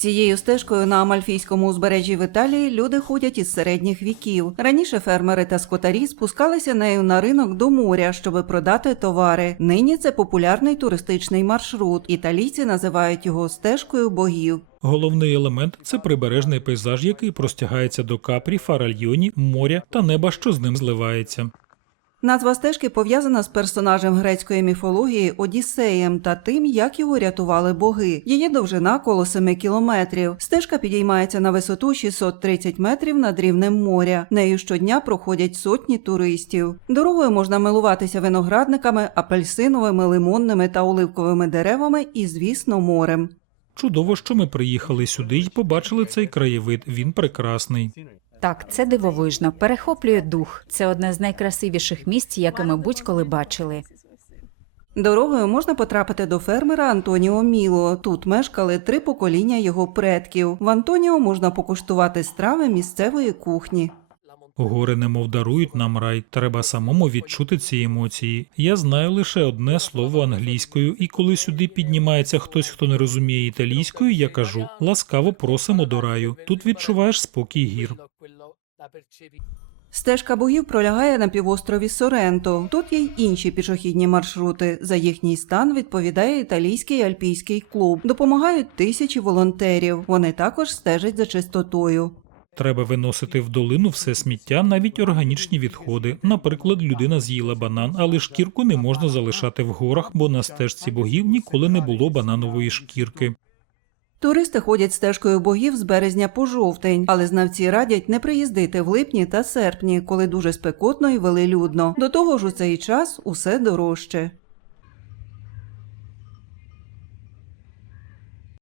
Цією стежкою на Амальфійському узбережжі в Італії люди ходять із середніх віків. Раніше фермери та скотарі спускалися нею на ринок до моря, щоб продати товари. Нині це популярний туристичний маршрут. Італійці називають його стежкою богів. Головний елемент це прибережний пейзаж, який простягається до капрі, фаральйоні, моря та неба, що з ним зливається. Назва стежки пов'язана з персонажем грецької міфології Одіссеєм та тим, як його рятували боги. Її довжина коло 7 кілометрів. Стежка підіймається на висоту 630 метрів над рівнем моря. Нею щодня проходять сотні туристів. Дорогою можна милуватися виноградниками, апельсиновими, лимонними та оливковими деревами і, звісно, морем. Чудово, що ми приїхали сюди і побачили цей краєвид. Він прекрасний. Так, це дивовижно, перехоплює дух. Це одне з найкрасивіших місць, яке ми будь-коли бачили. Дорогою можна потрапити до фермера Антоніо Міло. Тут мешкали три покоління його предків. В Антоніо можна покуштувати страви місцевої кухні. Гори немов дарують нам рай. Треба самому відчути ці емоції. Я знаю лише одне слово англійською, і коли сюди піднімається хтось, хто не розуміє італійською, я кажу ласкаво просимо до раю. Тут відчуваєш спокій гір. Стежка богів пролягає на півострові Соренто. Тут є й інші пішохідні маршрути. За їхній стан відповідає італійський альпійський клуб. Допомагають тисячі волонтерів. Вони також стежать за чистотою. Треба виносити в долину все сміття, навіть органічні відходи. Наприклад, людина з'їла банан, але шкірку не можна залишати в горах, бо на стежці богів ніколи не було бананової шкірки. Туристи ходять стежкою богів з березня по жовтень, але знавці радять не приїздити в липні та серпні, коли дуже спекотно і велелюдно. До того ж у цей час усе дорожче.